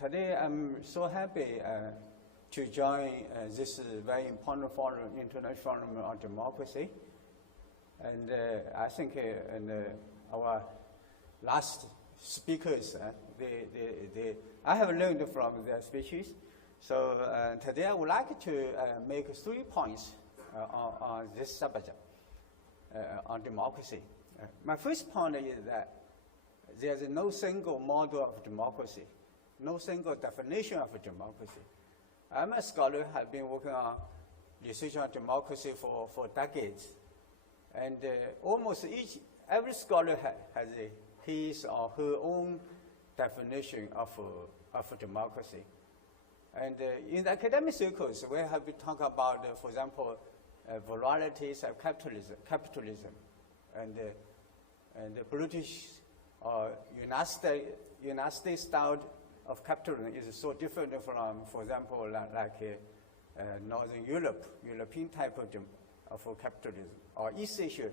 Today I'm so happy to join this very important forum, International Forum on Democracy. And I think our last speakers, I have learned from their speeches. So today I would like to make 3 points on this subject, on democracy. My first point is that there's no single model of democracy, no single definition of democracy. I'm a scholar, have been working on research on democracy for decades. And almost every scholar has his or her own definition of democracy. And in the academic circles, we have been talking about, for example, varieties of capitalism. And the British or United States style of capitalism is so different from, for example, like Northern European type of capitalism, or East Asia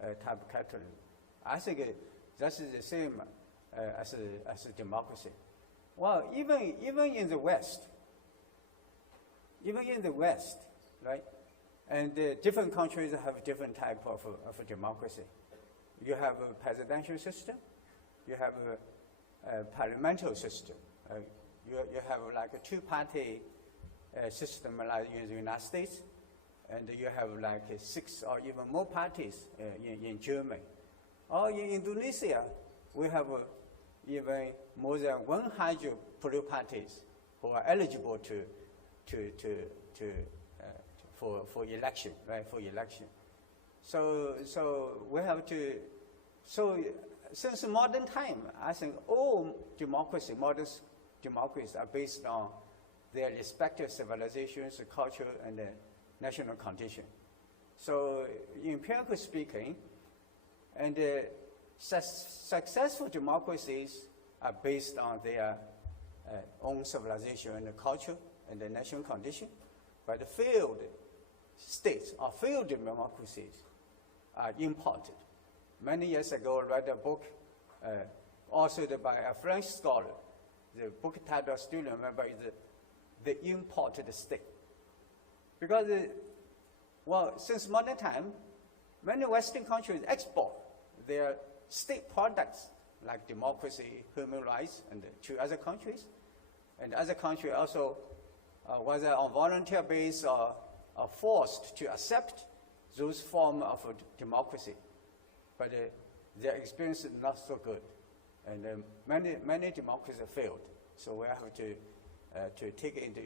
type of capitalism. I think that is the same as a democracy. Well, even in the West, right? And different countries have different type of democracy. You have a presidential system, you have a parliamentary system. You have like a 2-party system like in the United States, and you have like 6 or even more parties in Germany. Or in Indonesia, we have even more than 100 political parties who are eligible for election, right? For election. So we have to. So since modern time, I think all modern democracies are based on their respective civilizations, culture, and national condition. So empirically speaking, and successful democracies are based on their own civilization and culture and the national condition. But the failed states or failed democracies are imported. Many years ago, I read a book authored by a French scholar. The book title I still remember is The Imported State. Because, since modern time, many Western countries export their state products like democracy, human rights, and to other countries. And other countries also, whether on volunteer basis or forced to accept those forms of democracy. But their experience is not so good. And many democracies have failed. So we have to take it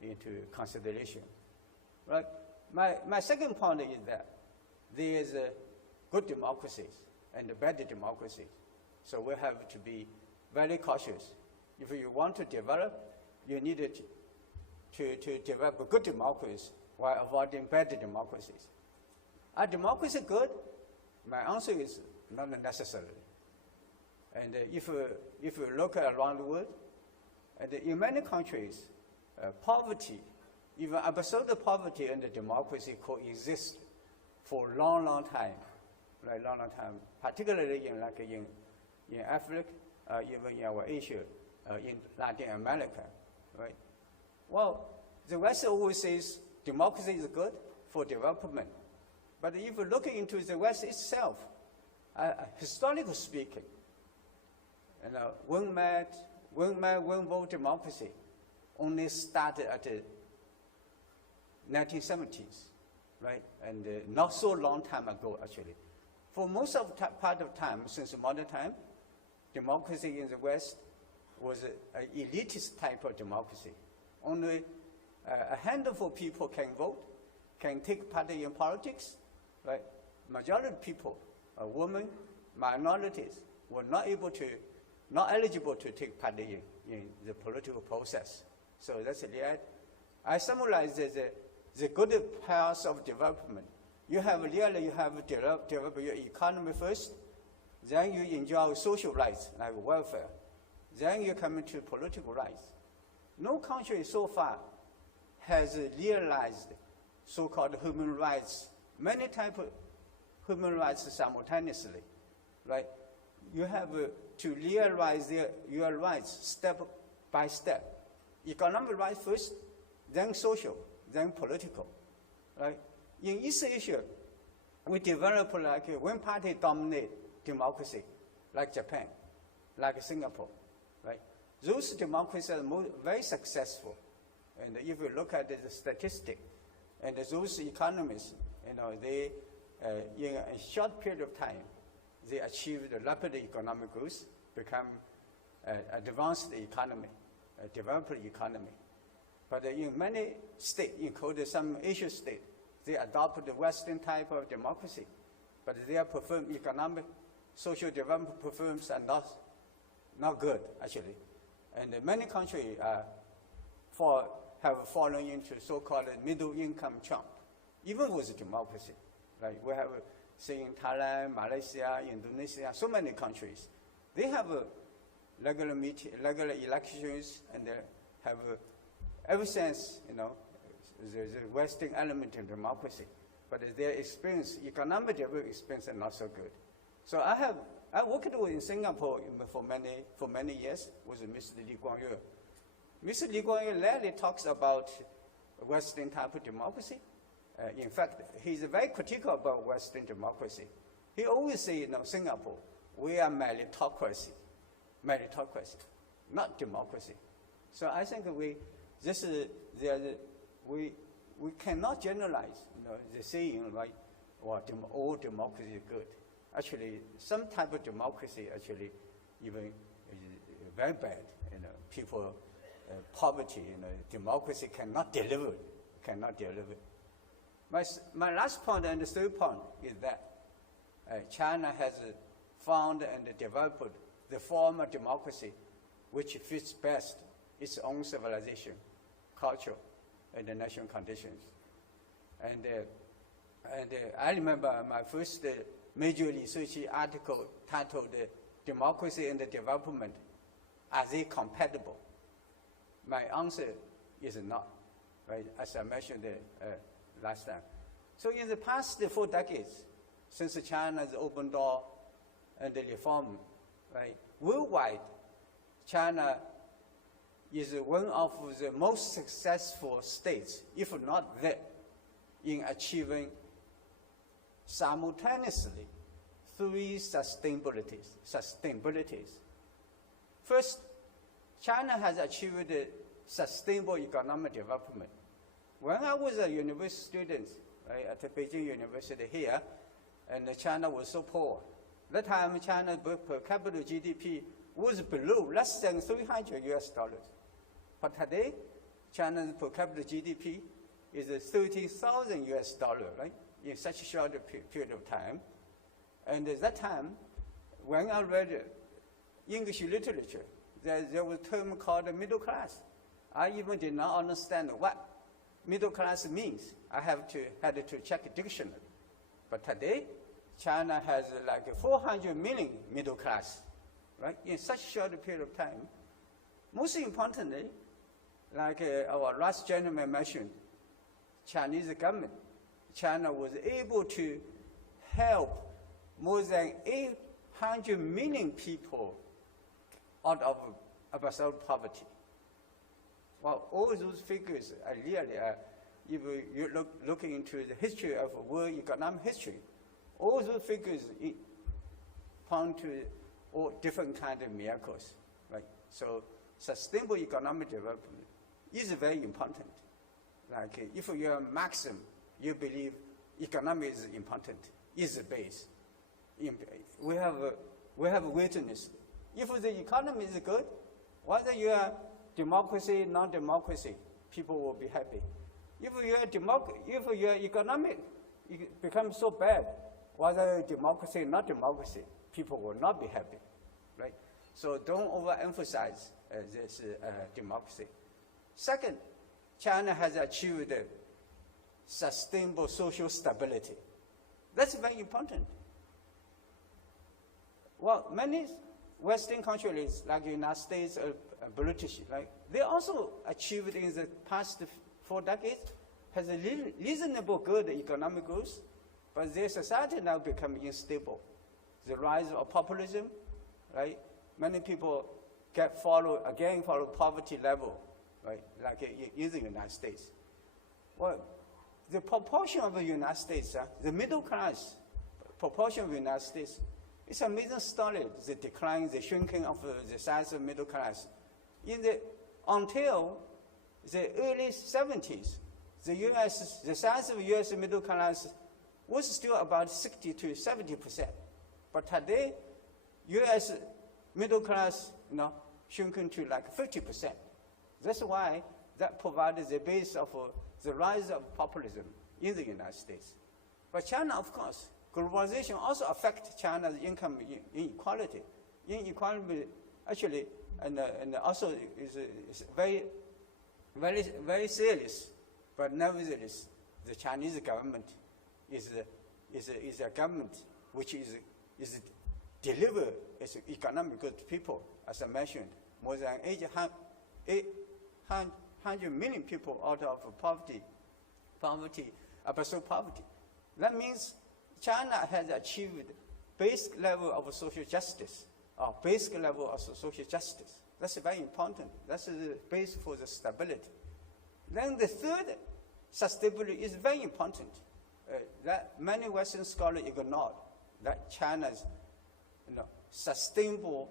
into consideration. Right? My second point is that there is good democracies and bad democracies. So we have to be very cautious. If you want to develop, you need to develop good democracies while avoiding bad democracies. Are democracy good? My answer is not necessarily. And if you look around the world, and in many countries, poverty, even absolute poverty and democracy coexist for a long time, right? Long time. Particularly in Africa, even in our Asia, in Latin America, right? Well, the West always says democracy is good for development. But if you look into the West itself, historically speaking, one man, one vote democracy only started at the 1970s, right? And not so long time ago, actually. For most of the part of time, since modern time, democracy in the West was an elitist type of democracy. Only a handful of people can vote, can take part in politics, right? Majority of people, women, minorities, were not eligible to take part in the political process. So that's it. I summarize the good path of development. You have developed your economy first, then you enjoy social rights like welfare, then you come into political rights. No country so far has realized so-called human rights, many types of human rights simultaneously, right? You have to realize your rights step by step. Economic rights first, then social, then political, right? In East Asia, we develop like a one-party dominate democracy, like Japan, like Singapore, right? Those democracies are very successful. And if you look at the statistic, and those economies, they, in a short period of time, they achieved rapid economic growth, become an advanced economy, a developed economy. But in many states, including some Asian states, they adopt the Western type of democracy, but their economic, social development performance are not good, actually. And many countries have fallen into so-called middle-income trap, even with democracy. Like we have seen Thailand, Malaysia, Indonesia, so many countries. They have regular elections, and they have ever since, the Western element in democracy. But their experience, economic experience, are not so good. So I worked in Singapore for many years with Mr. Lee Kuan Yew. Mr. Lee Kuan Yew rarely talks about Western type of democracy. In fact, he's very critical about Western democracy. He always says, Singapore, we are meritocracy, not democracy. So I think we cannot generalize, the saying, right, all democracy is good. Actually, some type of democracy actually even is very bad. People, poverty, democracy cannot deliver. My last point and the third point is that China has found and developed the form of democracy which fits best its own civilization, culture, and the national conditions. And I remember my first major research article titled Democracy and Development, Are They Compatible? My answer is not, right, as I mentioned last time. So in the past 4 decades, since China's open door and the reform, right, worldwide, China is one of the most successful states, if not the, in achieving simultaneously 3 sustainabilities. First, China has achieved sustainable economic development. When I was a university student, right, at the Beijing University here, and China was so poor, that time China's per capita GDP was below, less than $300 US. But today, China's per capita GDP is $30,000 US, right, in such a short period of time. And at that time, when I read English literature, there was a term called middle class. I even did not understand what middle class means. I had to check a dictionary. But today, China has like 400 million middle class, right, in such a short period of time. Most importantly, like our last gentleman mentioned, Chinese government, China was able to help more than 800 million people out of absolute poverty. Well, all those figures are really, if you looking into the history of world economic history, all those figures point to all different kinds of miracles, right? So sustainable economic development is very important. Like if you're a Marxist, you believe economy is important, is the base. We have witnessed. If the economy is good, whether you are democracy, non-democracy, people will be happy. If your economic becomes so bad, whether democracy, not democracy, people will not be happy, right? So don't overemphasize this democracy. Second, China has achieved sustainable social stability. That's very important. Well, many Western countries, like the United States, British, like, they also achieved in the past 4 decades, has a reasonable good economic growth, but their society now become unstable. The rise of populism, right? Many people follow poverty level, right? Like in the United States. Well, the proportion of the United States, the middle class proportion of the United States, it's amazing story. The decline, the shrinking of the size of middle class. Until the early 70s, the size of U.S. middle class was still about 60 to 70%. But today, U.S. middle class, shrinking to like 50%. That's why that provided the base of the rise of populism in the United States. But China, of course, globalization also affects China's income inequality. Inequality actually, and also is very, very, very serious. But nevertheless, the Chinese government is a government which is deliver its economic good to people, as I mentioned, more than 800 million people out of poverty, absolute poverty. That means China has achieved basic level of social justice, or basic level of social justice. That's very important. That's the base for the stability. Then the third, sustainability is very important. That many Western scholars ignored, that China's sustainable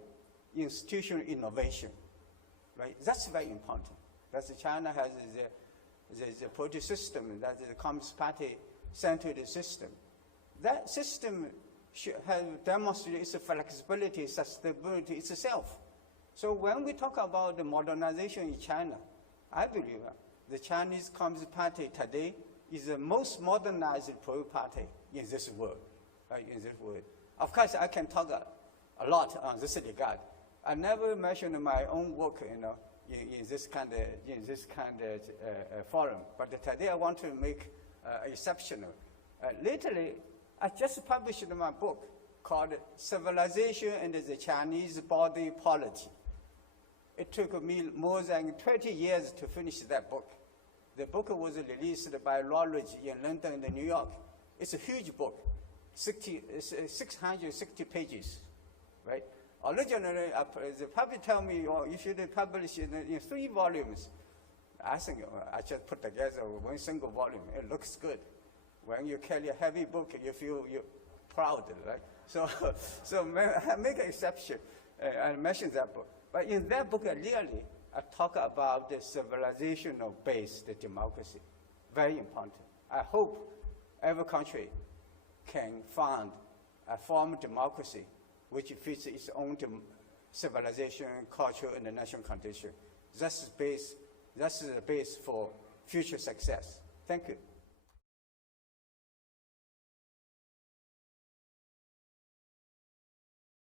institutional innovation, right? That's very important. That's China has the political system, that is the Communist Party-centered system. That system has demonstrated its flexibility, sustainability itself. So when we talk about the modernization in China, I believe the Chinese Communist Party today is the most modernized political party in this world. Of course, I can talk a lot on this regard. I never mentioned my own work, in this kind of forum. But today I want to make exceptional. Lately, I just published my book called "Civilization and the Chinese Body Polity." It took me more than 20 years to finish that book. The book was released by Routledge in London and New York. It's a huge book, 660 pages, right? Originally, the public tell me, you should publish it in 3 volumes. I think I just put together one single volume. It looks good. When you carry a heavy book, you feel proud, right? So I make an exception. I mention that book. But in that book, really, I talk about the civilizational-based democracy. Very important. I hope every country can find a form of democracy which fits its own civilization, culture, and the national condition. That's the base for future success. Thank you.